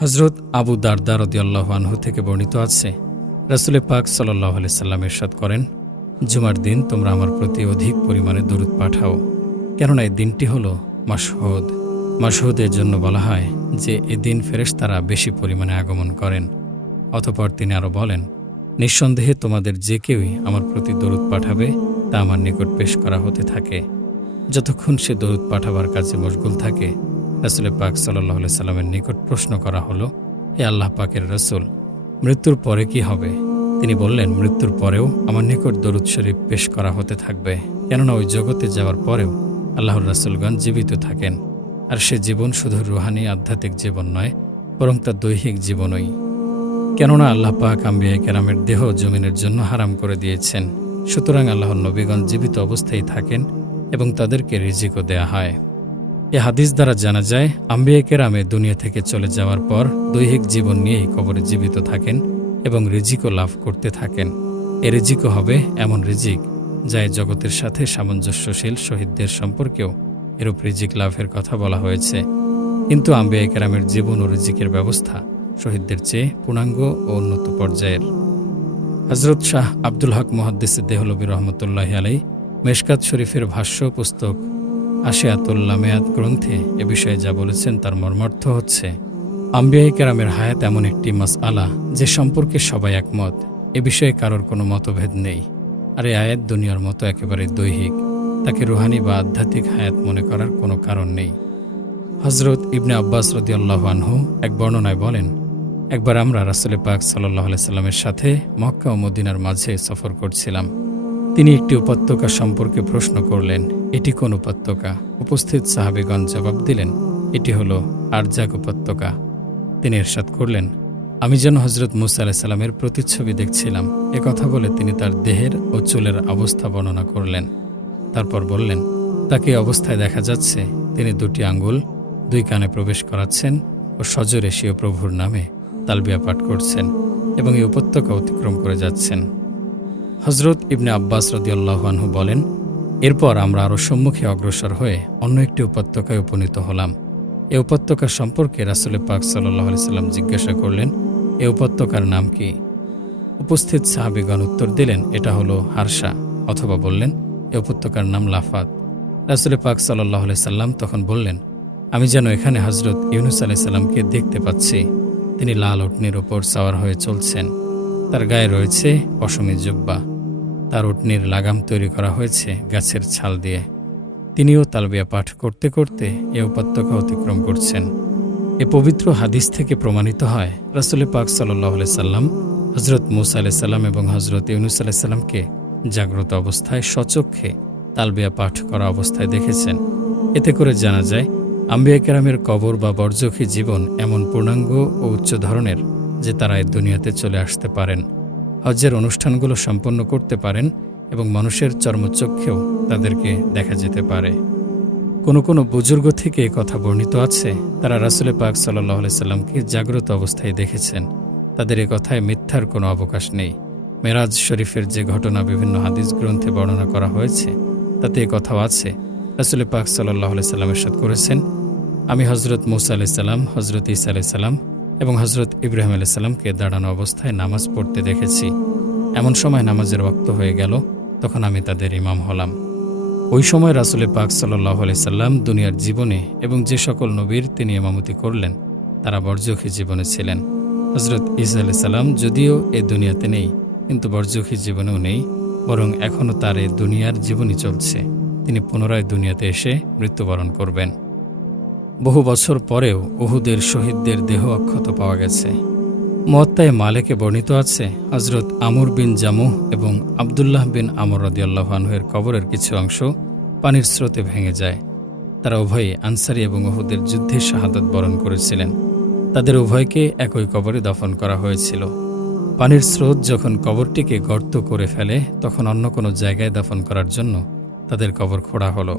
হযরত আবু দারদা রাদিয়াল্লাহু আনহু থেকে বর্ণিত আছে, রাসূল পাক সাল্লাল্লাহু আলাইহি সাল্লাম ইরশাদ করেন, জুমার দিন তোমরা আমার প্রতি অধিক পরিমাণে দরুদ পাঠাও, কেননা এই দিনটি হলো মাশহুদ। মাশহুদের জন্য বলা হয় যে এদিন ফেরেশতারা বেশি পরিমাণে আগমন করেন। অতঃপর তিনি আরও বলেন, নিঃসন্দেহে তোমাদের যে কেউই আমার প্রতি দরুদ পাঠাবে তা আমার নিকট পেশ করা হতে থাকে। যতক্ষণ সে দরুদ পাঠাবার কাজে মশগুল থাকে, রাসূল পাক সাল্লাল্লাহু আলাইহি সাল্লামের নিকট প্রশ্ন করা হলো, হে আল্লাহ পাকের রাসূল, মৃত্যুর পরে কি হবে? তিনি বললেন, মৃত্যুর পরেও আমার নিকট দরুদ শরীফ পেশ করা হতে থাকবে, কেননা ওই জগতে যাওয়ার পরেও আল্লাহর রাসূলগণ জীবিত থাকেন। আর সে জীবন শুধু রুহানি আধ্যাত্মিক জীবন নয়, বরং তা দৈহিক জীবনই। কেননা আল্লাহ পাক আম্বিয়া কেরামের দেহ জমিনের জন্য হারাম করে দিয়েছেন। সুতরাং আল্লাহর নবীগণ জীবিত অবস্থায় থাকেন এবং তাদেরকে রিজিকও দেয়া হয়। এ হাদিস দ্বারা জানা যায়, আম্বিয়া কেরামে দুনিয়া থেকে চলে যাওয়ার পর দৈহিক জীবন নিয়েই কবরে জীবিত থাকেন এবং রিজিকও লাভ করতে থাকেন। এ রিজিকও হবে এমন রিজিক যা এই জগতের সাথে সামঞ্জস্যশীল। শহীদদের সম্পর্কেও এরূপ রিজিক লাভের কথা বলা হয়েছে। কিন্তু আম্বিয়া কেরামের জীবন ও রিজিকের ব্যবস্থা শহীদদের চেয়ে পূর্ণাঙ্গ ও উন্নত পর্যায়ের। হযরত শাহ আব্দুল হক মুহাদ্দিস দেহলভী রহমতুল্লাহি আলাইহি মেশকাত শরীফের ভাষ্য পুস্তক আশিয়াতুল লামেয়াত গ্রন্থে এ বিষয়ে যা বলেছেন তার মর্মার্থ হচ্ছে, আম্বিয়া কেরামের হায়াত এমন একটি মাসআলা যে সম্পর্কে সবাই একমত, এ বিষয়ে কারোর কোনো মতভেদ নেই। আর এই আয়াত দুনিয়ার মতো একেবারে দৈহিক, তাকে রুহানি বা আধ্যাত্মিক হায়াত মনে করার কোনো কারণ নেই। হযরত ইবনে আব্বাস রাদিয়াল্লাহু আনহু এক বর্ণনায় বলেন, একবার আমরা রাসূল পাক সাল্লাল্লাহু আলাইহি সাল্লামের সাথে মক্কা ও মদিনার মাঝে সফর করছিলাম। তিনি একটি উপত্যকা সম্পর্কে প্রশ্ন করলেন, এটি কোন উপত্যকা? উপস্থিত সাহাবীগণ জবাব দিলেন, এটি হলো আরজাক উপত্যকা। তিনি ইরশাদ করলেন, আমি যেন হযরত মূসা আলাইহিস সালামের প্রতিচ্ছবি দেখছিলাম। এ কথা বলে তিনি তার দেহের ও চুলের অবস্থা বর্ণনা করলেন। তারপর বললেন, তাকে অবস্থায় দেখা যাচ্ছে তিনি দুটি আঙ্গুল দুই কানে প্রবেশ করাচ্ছেন ও সজোরে স্বীয় প্রভুর নামে তালবিয়া পাঠ করছেন এবং এই উপত্যকা অতিক্রম করে যাচ্ছেন। হযরত ইবনে আব্বাস রাদিয়াল্লাহু আনহু বলেন, এরপর আমরা আরও সম্মুখে অগ্রসর হয়ে অন্য একটি উপত্যকায় উপনীত হলাম। এ উপত্যকা সম্পর্কে রাসূল পাক সাল্লাল্লাহু আলাইহি সাল্লাম জিজ্ঞাসা করলেন, এ উপত্যকার নাম কি? উপস্থিত সাহাবীগণ উত্তর দিলেন, এটা হলো হারসা, অথবা বললেন, এ উপত্যকার নাম লাফাত। রাসূল পাক সাল্লাল্লাহু আলাইহি সাল্লাম তখন বললেন, আমি যেন এখানে হযরত ইউনূস আলাইহিস সালামকে দেখতে পাচ্ছি। তিনি লাল উটনীর ওপর সাওয়ার হয়ে চলছেন। তার গায়ে রয়েছে পশমি জুব্বা। তার উটনীর লাগাম তৈরি করা হয়েছে গাছের ছাল দিয়ে। তিনিও তালবিয়া পাঠ করতে করতে এ উপত্যকা অতিক্রম করছেন। এ পবিত্র হাদিস থেকে প্রমাণিত হয়, রাসূল পাক সাল্লাল্লাহু আলাইহি সাল্লাম হযরত মূসা আলাইহিস সালাম এবং হযরত ইউনূস আলাইহিস সালামকে জাগ্রত অবস্থায় স্বচক্ষে তালবিয়া পাঠ করা অবস্থায় দেখেছেন। এতে করে জানা যায়, আম্বিয়া কেরামের কবর বা বরজখী জীবন এমন পূর্ণাঙ্গ ও উচ্চ ধরনের যে তারা এই দুনিয়াতে চলে আসতে পারেন, হজ্জের অনুষ্ঠানগুলো সম্পন্ন করতে পারেন এবং মানুষের চর্মচক্ষেও তাদেরকে দেখা যেতে পারে। কোনো বুজুর্গ থেকে এ কথা বর্ণিত আছে, তারা রাসূল পাক সাল্লাল্লাহু আলাইহি সাল্লামকে জাগ্রত অবস্থায় দেখেছেন। তাদের এ কথায় মিথ্যার কোনো অবকাশ নেই। মেরাজ শরীফের যে ঘটনা বিভিন্ন হাদিস গ্রন্থে বর্ণনা করা হয়েছে, তাতে এ কথাও আছে, রাসূল পাক সাল্লাল্লাহু আলাইহি সাল্লাম ইরশাদ করেছেন, আমি হযরত মূসা আলাইহিস সালাম, হযরত ঈসা আলাইহিস সালাম এবং হযরত ইব্রাহিম আলাইহিস সালামকে দাঁড়ানো অবস্থায় নামাজ পড়তে দেখেছি। এমন সময় নামাজের ওয়াক্ত হয়ে গেল, তখন আমি তাদের ইমাম হলাম। ওই সময় রাসূল পাক সাল্লাল্লাহু আলাইহি সাল্লাম দুনিয়ার জীবনে এবং যে সকল নবীর তিনি ইমামতি করলেন তারা বরজখী জীবনে ছিলেন। হযরত ঈসা আলাইহিস সালাম যদিও এ দুনিয়াতে নেই, কিন্তু বরজখী জীবনেও নেই, বরং এখনও তার এ দুনিয়ার জীবনই চলছে। তিনি পুনরায় দুনিয়াতে এসে মৃত্যুবরণ করবেন। বহু বছর পরেও উহুদের শহীদদের দেহ অক্ষত পাওয়া গেছে। মুয়াত্তায়ে মালিকে বর্ণিত আছে, হযরত আমর বিন জামুহ এবং আব্দুল্লাহ বিন আমর রাদিয়াল্লাহু আনহুর কবরের কিছু অংশ পানির স্রোতে ভেঙে যায়। তারা উভয়ে আনসারী এবং উহুদের যুদ্ধে শাহাদাত বরণ করেছিলেন। তাদের উভয়কে একই কবরে দফন করা হয়েছিল। পানির স্রোত যখন কবরটিকে গর্ত করে ফেলে, তখন অন্য কোনো জায়গায় দফন করার জন্য তাদের কবর খোঁড়া হলো।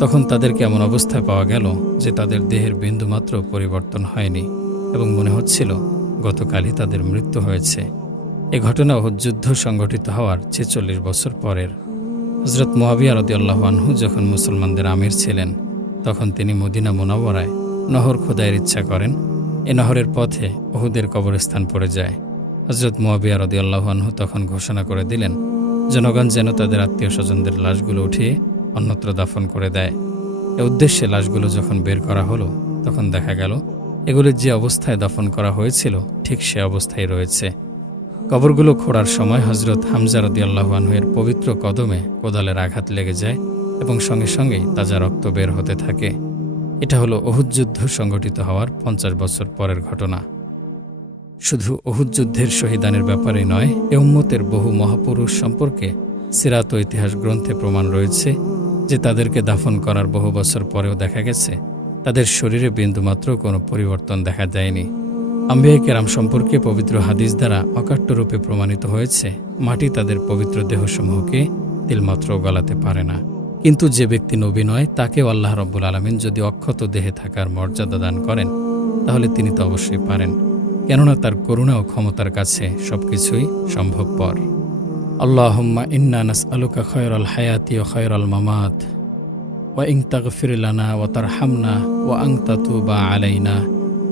তখন তাদেরকে এমন অবস্থায় পাওয়া গেল যে তাদের দেহের বিন্দুমাত্র পরিবর্তন হয়নি এবং মনে হচ্ছিল গতকালই তাদের মৃত্যু হয়েছে। এ ঘটনা উহুদ যুদ্ধ সংঘটিত হওয়ার ৪৬ বছর পরের। হযরত মুআবিয়া রাদিয়াল্লাহু আনহু যখন মুসলমানদের আমির ছিলেন, তখন তিনি মদিনা মুনাওয়ারায় নহর খোদাইয়ের ইচ্ছা করেন এ নহরের পথে উহুদের কবরস্থান পড়ে যায়। হযরত মুয়াবিয়া রাদিয়াল্লাহু আনহু তখন ঘোষণা করে দিলেন, জনগণ যেন তাদের আত্মীয় স্বজনদের লাশগুলো উঠিয়ে অন্যত্র দাফন করে দেয়। এ উদ্দেশ্যে লাশগুলো যখন বের করা হলো, তখন দেখা গেল এগুলির যে অবস্থায় দাফন করা হয়েছিল ঠিক সে অবস্থায় রয়েছে। কবরগুলো খোঁড়ার সময় হযরত হামজা রাদিয়াল্লাহু আনহু এর পবিত্র কদমে কোদালের আঘাত লেগে যায় এবং সঙ্গে সঙ্গেই তাজা রক্ত বের হতে থাকে। এটা হলো উহুদ যুদ্ধ সংঘটিত হওয়ার 50 বছর পরের ঘটনা। শুধু উহুদ যুদ্ধের শহীদানের ব্যাপারে নয়, এ উম্মতের বহু মহাপুরুষ সম্পর্কে সিরাত ও ইতিহাস গ্রন্থে প্রমাণ রয়েছে যে তাদেরকে দাফন করার বহু বছর পরেও দেখা গেছে তাদের শরীরে বিন্দুমাত্র কোনো পরিবর্তন দেখা যায়নি। আম্বিয়ায়ে কেরাম সম্পর্কে পবিত্র হাদিস দ্বারা অকাট্যরূপে প্রমাণিত হয়েছে, মাটি তাদের পবিত্র দেহসমূহকে তিলমাত্রও গলাতে পারে না। কিন্তু যে ব্যক্তি নবী নয়, তাকেও আল্লাহ রাব্বুল আলামিন যদি অক্ষত দেহে থাকার মর্যাদা দান করেন, তাহলে তিনি তো অবশ্যই পারেন, কেননা তার করুণা ও ক্ষমতার কাছে সবকিছুই সম্ভবপর। আল্লাহুম্মা ইন্না নাসআলুকা খায়রাল হায়াতি ওয়া খায়রাল মামাত ওয়া ইন তাগফির লানা ওয়া তারহামনা ওয়া আনতা তুবা আলাইনা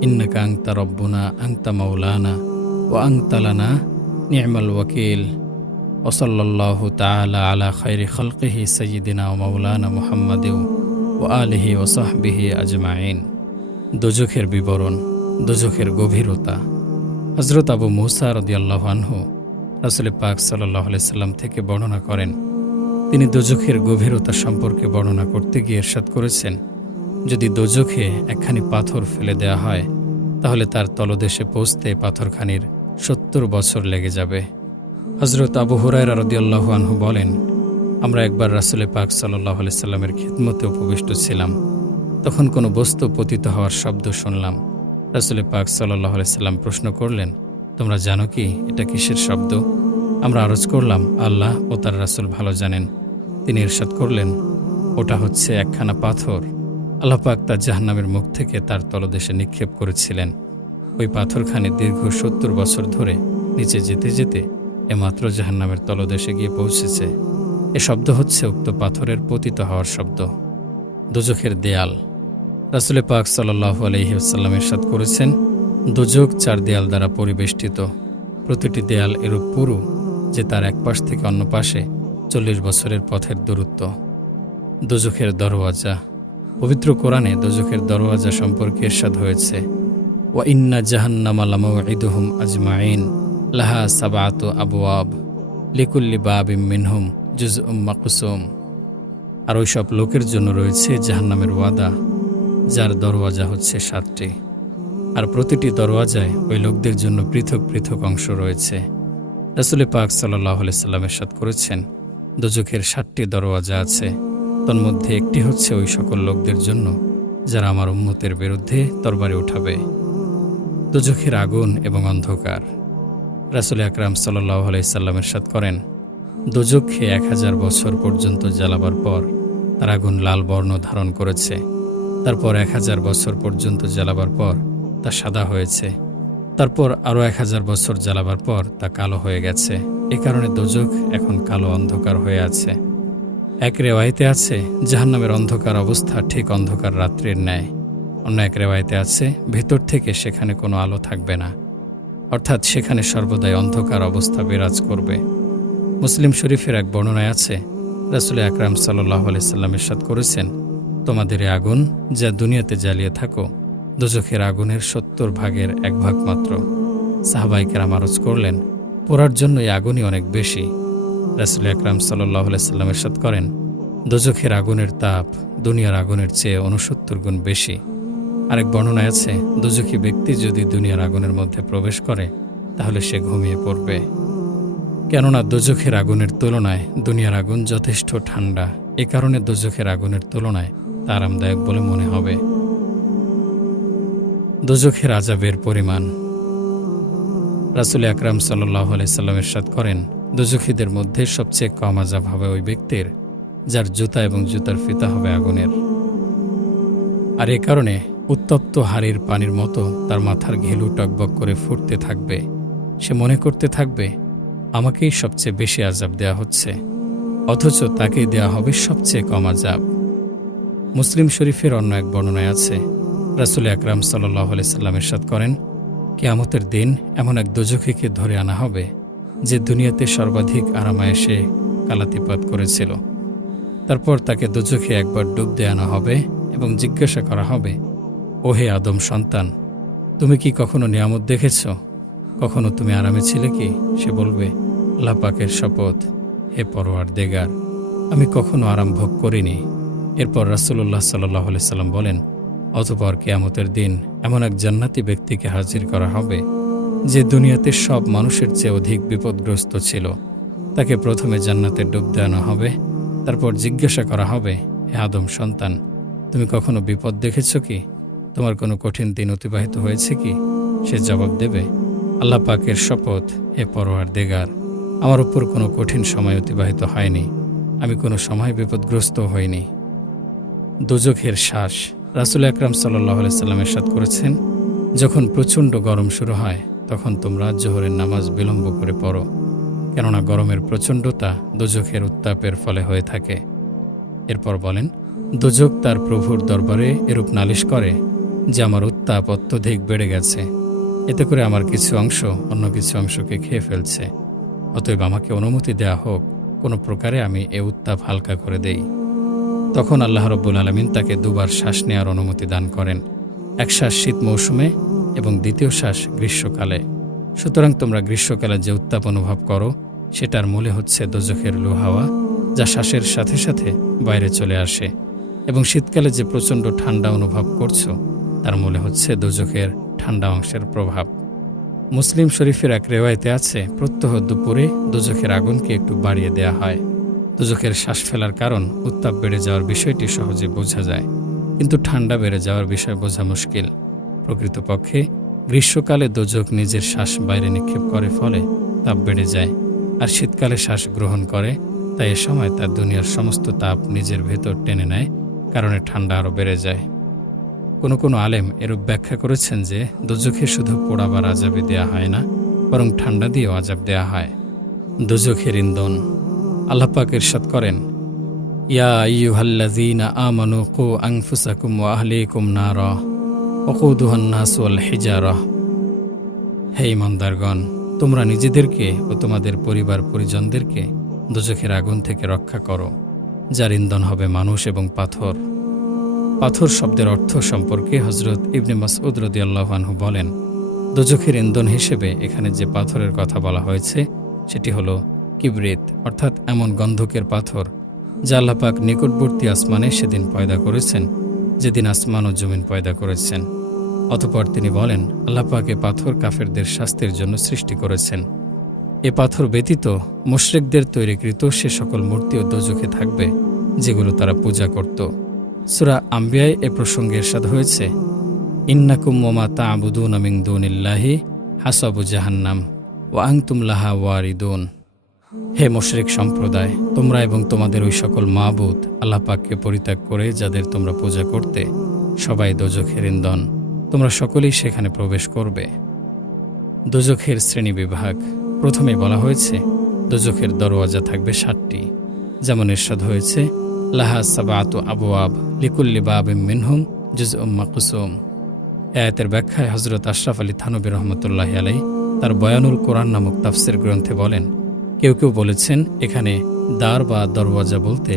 ইন্নাকা আনতা রাব্বুনা আনতা মাওলানা ওয়া আনতা লানা নি'মাল ওয়াকিল। ওয়া সাল্লাল্লাহু তাআলা আলা খায়রি খালকিহি সাইয়্যিদিনা ওয়া মাওলানা মুহাম্মাদিন ওয়া আলিহি ওয়া সাহবিহি আজমাইন। দোজখের বিবরণ, দোজখের গভীরতা। হযরত আবু মুসা রাদিয়াল্লাহু আনহু রাসূল পাক সাল্লাল্লাহু আলাইহি সাল্লাম থেকে বর্ণনা করেন, তিনি দোজখের গভীরতা সম্পর্কে বর্ণনা করতে গিয়ে ইরশাদ করেছেন, যদি দোজখে একখানি পাথর ফেলে দেয়া হয়, তাহলে তার তলদেশে পৌঁছতে পাথরখানির 70 বছর লেগে যাবে। হযরত আবু হুরায়রা রাদিয়াল্লাহু আনহু বলেন, আমরা একবার রাসূল পাক সাল্লাল্লাহু আলাইহি সাল্লামের খিদমতে উপবিষ্ট ছিলাম। তখন কোনো বস্তু পতিত হওয়ার শব্দ শুনলাম। রাসূল পাক সাল্লাল্লাহু আলাইহি সাল্লাম প্রশ্ন করলেন, তোমরা জানো কি এটা কিসের শব্দ? আমরা আরজ করলাম, আল্লাহ ও তার রাসূল ভালো জানেন। তিনি ইরশাদ করলেন, ওটা হচ্ছে একখানা পাথর। আল্লাহ পাক তা জাহান্নামের মুখ থেকে তার তলদেশে নিক্ষেপ করেছিলেন। ওই পাথরখানি দীর্ঘ 70 বছর ধরে নিচে যেতে যেতে এমাত্র জাহান্নামের তলদেশে গিয়ে পৌঁছেছে। এ শব্দ হচ্ছে উক্ত পাথরের পতিত হওয়ার শব্দ। দোজখের দেয়াল। রাসূল পাক সাল্লাল্লাহু আলাইহি ওয়াসাল্লাম ইরশাদ করেছেন, দোজখ 4 দেয়াল দ্বারা পরিবেষ্টিত। প্রতিটি দেয়াল এরূপ পুরু যে তার এক পাশ থেকে অন্য পাশে 40 বছরের পথের দূরত্ব। দোজখের দরওয়াজা। পবিত্র কোরআনে দোজখের দরওয়াজা সম্পর্কে ইরশাদ হয়েছে, ওয়া ইন্না জাহান্নামা লামাউইদুহুম আজমাইন লাহা সাবআতু আবওয়াব লিকুল্লি বাবিম মিনহুম জুজউম মাকসুম। আর ওই সব লোকের জন্য রয়েছে জাহান্নামের ওয়াদা, যার দরওয়াজা হচ্ছে 7টি। আর প্রতিটি দরওয়াজায় ওই লোকদের জন্য পৃথক পৃথক অংশ রয়েছে। রাসূল পাক সাল্লাল্লাহু আলাইহি সাল্লাম ইরশাদ করেছেন, দোজখের 7টি দরওয়াজা আছে, তন্মধ্যে একটি হচ্ছে ওই সকল লোকদের জন্য যারা আমার উম্মতের বিরুদ্ধে তরবারি উঠাবে। দোজখের আগুন এবং অন্ধকার। রাসূল আকরাম সাল্লাল্লাহু আলাইহি সাল্লাম ইরশাদ করেন, দোজখকে 1000 বছর পর্যন্ত জ্বালাবার পর তার আগুন লাল বর্ণ ধারণ করেছে। তারপর 1000 বছর পর্যন্ত জ্বালাবার পর তা সাদা হয়েছে। তারপর আরও 1000 বছর জ্বালাবার পর তা কালো হয়ে গেছে। এ কারণে দোজখ এখন কালো অন্ধকার হয়ে আছে। এক রেওয়ায়েতে আছে, জাহান্নামের অন্ধকার অবস্থা ঠিক অন্ধকার রাত্রির ন্যায়। অন্য এক রেওয়ায়েতে আছে, ভেতর থেকে সেখানে কোনো আলো থাকবে না, অর্থাৎ সেখানে সর্বদাই অন্ধকার অবস্থা বিরাজ করবে। মুসলিম শরীফের এক বর্ণনায় আছে, রাসূল আকরাম সাল্লাল্লাহু আলাইহি সাল্লাম ইরশাদ করেছেন, তোমাদের এই আগুন যা দুনিয়াতে জ্বালিয়ে থাকো, দোজখের আগুনের 70 ভাগের 1 ভাগ মাত্র। সাহাবায়ে কেরাম আরজ করলেন, পোড়ার জন্য এই আগুনই অনেক বেশি। রাসূল আকরাম সাল্লাল্লাহু আলাইহি সাল্লাম ইরশাদ করেন, দোজখের আগুনের তাপ দুনিয়ার আগুনের চেয়ে 69 গুণ বেশি। আরেক বর্ণনায় আছে, দোজখী ব্যক্তি যদি দুনিয়ার আগুনের মধ্যে প্রবেশ করে তাহলে সে ঘুমিয়ে পড়বে, কেননা দোজখের আগুনের তুলনায় দুনিয়ার আগুন যথেষ্ট ঠান্ডা। এ কারণে দোজখের আগুনের তুলনায় তা আরামদায়ক বলে মনে হবে। দোজখের আযাবের পরিমাণ। রাসূল আকরাম সাল্লাল্লাহু আলাইহি সাল্লাম ইরশাদ করেন, দোজখীদের মধ্যে সবচেয়ে কম আযাব হবে ওই ব্যক্তির যার জুতা এবং জুতার ফিতা হবে আগুনের। আর এ কারণে উত্তপ্ত হাড়ির পানির মতো তার মাথার ঘিলু টকবক করে ফুটতে থাকবে। সে মনে করতে থাকবে, আমাকেই সবচেয়ে বেশি আযাব দেয়া হচ্ছে, অথচ তাকেই দেয়া হবে সবচেয়ে কম আযাব। মুসলিম শরীফের অন্য এক বর্ণনায় আছে, রাসূল আকরাম সাল্লাল্লাহু আলাইহি সাল্লাম ইরশাদ করেন, কিয়ামতের দিন এমন এক দোজখীকে ধরে আনা হবে যে দুনিয়াতে সর্বাধিক আরামায়েশে কালাতিপাত করেছিল। তারপর তাকে দোজখে একবার ডুব দিয়ে আনা হবে এবং জিজ্ঞাসা করা হবে, ওহে আদম সন্তান, তুমি কি কখনো নিয়ামত দেখেছ? কখনো তুমি আরামে ছিলে কি? সে বলবে, আল্লাহ পাকের শপথ, হে পরওয়ারদিগার, আমি কখনো আরাম ভোগ করিনি। এরপর রাসূলুল্লাহ সাল্লাল্লাহু আলাইহি সাল্লাম বলেন, অতঃপর কিয়ামতের দিন এমন এক জান্নাতি ব্যক্তিকে হাজির করা হবে যে দুনিয়াতে সব মানুষের চেয়ে অধিক বিপদগ্রস্ত ছিল। তাকে প্রথমে জান্নাতে ডুব দেওয়ানো হবে। তারপর জিজ্ঞাসা করা হবে, হে আদম সন্তান, তুমি কখনো বিপদ দেখেছ কি? তোমার কোনো কঠিন দিন অতিবাহিত হয়েছে কি? সে জবাব দেবে, আল্লাহ পাকের শপথ, হে পরওয়ারদিগার, আমার উপর কোনো কঠিন সময় অতিবাহিত হয়নি। আমি কোনো সময় বিপদগ্রস্ত হইনি। দোজখের শ্বাস। রাসূল আকরাম সাল্লাল্লাহু আলাইহি সাল্লাম ইরশাদ করেছেন, যখন প্রচণ্ড গরম শুরু হয় তখন তোমরা জোহরের নামাজ বিলম্ব করে পড়ো, কেননা গরমের প্রচণ্ডতা দোজখের উত্তাপের ফলে হয়ে থাকে। এরপর বলেন, দোজখ তার প্রভুর দরবারে এরূপ নালিশ করে যে আমার উত্তাপ অত্যধিক বেড়ে গেছে, এতে করে আমার কিছু অংশ অন্য কিছু অংশকে খেয়ে ফেলছে। অতএব আমাকে অনুমতি দেয়া হোক, কোনো প্রকারে আমি এ উত্তাপ হালকা করে দেই। তখন আল্লাহ রাব্বুল আলামিন তাকে দুবার শ্বাস নেওয়ার অনুমতি দান করেন, এক শ্বাস শীত মৌসুমে এবং দ্বিতীয় শ্বাস গ্রীষ্মকালে। সুতরাং তোমরা গ্রীষ্মকালে যে উত্তাপ অনুভব করো সেটার মূলে হচ্ছে দোজখের লু হাওয়া, যা শ্বাসের সাথে সাথে বাইরে চলে আসে, এবং শীতকালে যে প্রচণ্ড ঠান্ডা অনুভব করছো তার মূলে হচ্ছে দোজখের ঠান্ডা অংশের প্রভাব। মুসলিম শরীফের এক রেওয়ায়েতে আছে, প্রত্যহ দুপুরে দোজখের আগুনকে একটু বাড়িয়ে দেয়া হয়। দোজখের শ্বাস ফেলার কারণ উত্তাপ বেড়ে যাওয়ার বিষয়টি সহজে বোঝা যায়, কিন্তু ঠান্ডা বেড়ে যাওয়ার বিষয় বোঝা মুশকিল। প্রকৃতপক্ষে গ্রীষ্মকালে দোজখ নিজের শ্বাস বাইরে নিক্ষেপ করে, ফলে তাপ বেড়ে যায়, আর শীতকালে শ্বাস গ্রহণ করে, তাই এ সময় তার দুনিয়ার সমস্ত তাপ নিজের ভেতর টেনে নেয়, কারণে ঠান্ডা আরও বেড়ে যায়। কোনো আলেম এরূপ ব্যাখ্যা করেছেন যে দোজখে শুধু পোড়া বা আযাবই দেয়া হয় না, বরং ঠান্ডা দিয়েও আযাব দেয়া হয়। দোজখের ইন্ধন। আল্লাহ পাক ইরশাদ করেন, ইয়া আইয়ুহাল্লাযীনা আমানু কু আনফুসাকুম ওয়া আহলিকুম নারা ওয়াকুদুহান নাস ওয়াল হিজারাহ। হে ঈমানদারগণ, তোমরা নিজেদেরকে ও তোমাদের পরিবার পরিজনদেরকে দোজখের আগুন থেকে রক্ষা করো, যার ইন্ধন হবে মানুষ এবং পাথর। পাথর শব্দের অর্থ সম্পর্কে হযরত ইবনে মাসউদ রাদিয়াল্লাহু আনহু বলেন, দোজখের ইন্ধন হিসেবে এখানে যে পাথরের কথা বলা হয়েছে সেটি হলো কিবরিত, অর্থাৎ এমন গন্ধকের পাথর যা আল্লাহ পাক নিকটবর্তী আসমানে সেদিন পয়দা করেছেন যেদিন আসমান ও জমিন পয়দা করেছেন। অতঃপর তিনি বলেন, আল্লাহ পাক এ পাথর কাফেরদের শাস্তির জন্য সৃষ্টি করেছেন। এ পাথর ব্যতীত মুশরিকদের তৈরিকৃত সে সকল মূর্তিও দোজখে থাকবে যেগুলো তারা পূজা করত। সূরা আম্বিয়ায় এ প্রসঙ্গে ইরশাদ হয়েছে, ইন্নাকুম ওয়া মা তা'বুদুনা মিন দুনিল্লাহি হাসাবু জাহান্নাম ওয়া আনতুম লাহা ওয়ারিদুন। হে মুশরিক সম্প্রদায়, তোমরা এবং তোমাদের ওই সকল মাবুদ আল্লাহ পাককে পরিত্যাগ করে যাদের তোমরা পূজা করতে, সবাই দোজখের ইন্ধন, তোমরা সকলেই সেখানে প্রবেশ করবে। দোজখের শ্রেণী বিভাগ। প্রথমে বলা হয়েছে দোজখের দরওয়াজা থাকবে ৭টি, যেমন ইরশাদ হয়েছে, লাহা সাবআতু আবওয়াব লিকুল্লি বাবিন মিনহুম জুজউম মাকসুম। আয়াতের ব্যাখ্যায় হযরত আশরাফ আলী থানভী রহমতুল্লাহি আলাইহি তার বয়ানুল কোরআন নামক তাফসীর গ্রন্থে বলেন, কেউ কেউ বলেছেন এখানে দ্বার বা দরওয়াজা বলতে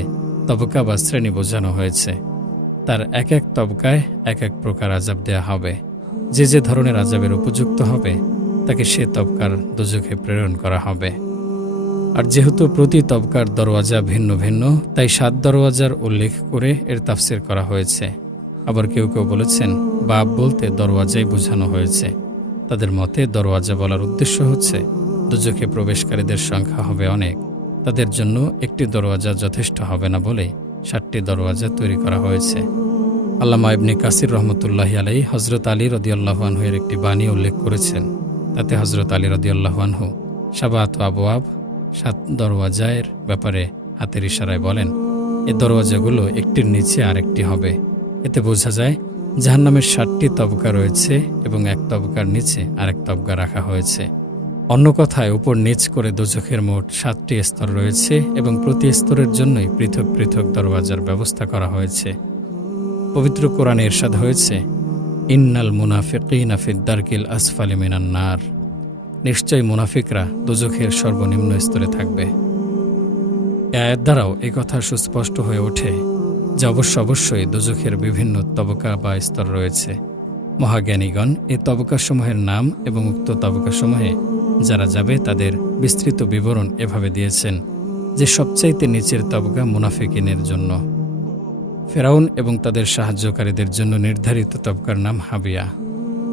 তবকা বা শ্রেণী বোঝানো হয়েছে। তার এক এক তবকায় এক এক প্রকার আযাব দেয়া হবে। যে যে ধরনের আযাবের উপযুক্ত হবে তাকে সে তবকার দোজখে প্রেরণ করা হবে। আর যেহেতু প্রতি তবকার দরওয়াজা ভিন্ন ভিন্ন, তাই ৭ দরওয়াজার উল্লেখ করে এর তাফসীর করা হয়েছে। আবার কেউ কেউ বলেছেন বাব বলতে দরওয়াজাই বোঝানো হয়েছে। তাদের মতে দরওয়াজা বলার উদ্দেশ্য হচ্ছে দোজখে প্রবেশকারীদের সংখ্যা হবে অনেক, তাদের জন্য একটি দরওয়াজা যথেষ্ট হবে না বলে ৭টি দরওয়াজা তৈরি করা হয়েছে। আল্লামা ইবনে কাসির রহমতুল্লাহি আলাইহি হযরত আলী রাদিয়াল্লাহু আনহু এর একটি বাণী উল্লেখ করেছেন। তাতে হযরত আলী রাদিয়াল্লাহু আনহু সাবাত আবওয়াব ৭ দরওয়াজার ব্যাপারে হাতের ইশারায় বলেন, এই দরওয়াজাগুলো একটির নিচে আরেকটি হবে। এতে বোঝা যায় জাহান্নামের ৭টি তবকা রয়েছে এবং এক তবকার নিচে আরেক তবকা রাখা হয়েছে। অন্য কথায় উপর নিচ করে দোজখের মোট ৭টি স্তর রয়েছে এবং প্রতি স্তরের জন্যই পৃথক পৃথক দরওয়াজার ব্যবস্থা করা হয়েছে। পবিত্র কোরআনে ইরশাদ হয়েছে, ইন্নাল মুনাফিকিনা ফিদ দারকিল আসফালি মিনান নার। নিশ্চয় মুনাফিকরা দোজখের সর্বনিম্ন স্তরে থাকবে। এ আয়াত দ্বারাও এই কথা সুস্পষ্ট হয়ে ওঠে যে অবশ্যই দোজখের বিভিন্ন তবকা বা স্তর রয়েছে। মহাজ্ঞানীগণ এই তবকাসমূহের নাম এবং উক্ত তবকাসমূহে যারা যাবে তাদের বিস্তৃত বিবরণ এভাবে দিয়েছেন যে সবচাইতে নিচের তবকা মুনাফিকিনের জন্য। ফেরাউন এবং তাদের সাহায্যকারীদের জন্য নির্ধারিত তবকার নাম হাবিয়া।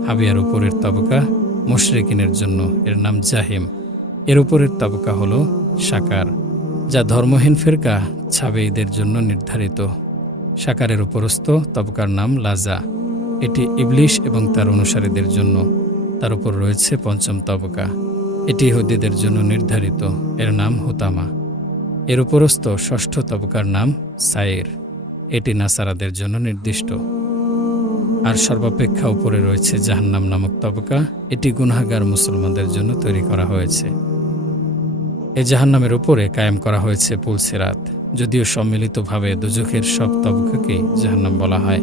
হাবিয়ার উপরের তবকা মুশরিকিনের জন্য, এর নাম জাহিম। এর উপরের তবকা হল সাকার, যা ধর্মহীন ফিরকা ছাবেইদের জন্য নির্ধারিত। সাকারের উপরস্থ তবকার নাম লাজা, এটি ইবলিশ এবং তার অনুসারীদের জন্য। তার উপর রয়েছে পঞ্চম তবকা, এটি ইহুদিদের জন্য নির্ধারিত, এর নাম হুতামা। এর উপরস্থ ষষ্ঠ তবকার নাম সাইর, এটি নাসারাদের জন্য নির্দিষ্ট। আর সর্বাপেক্ষা উপরে রয়েছে জাহান্নাম নামক তবকা, এটি গুনাহগার মুসলমানদের জন্য তৈরি করা হয়েছে। এই জাহান্নামের উপরে কায়েম করা হয়েছে পুলসিরাত। যদিও সম্মিলিতভাবে দোজখের সব তবকাকেই জাহান্নাম বলা হয়,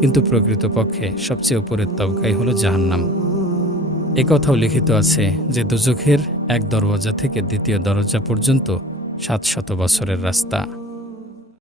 কিন্তু প্রকৃতপক্ষে সবচেয়ে উপরের তবকাই হল জাহান্নাম। একথাও লিখিত আছে যে দোজখের এক দরওয়াজা থেকে দ্বিতীয় দরজা পর্যন্ত 700 বছরের রাস্তা।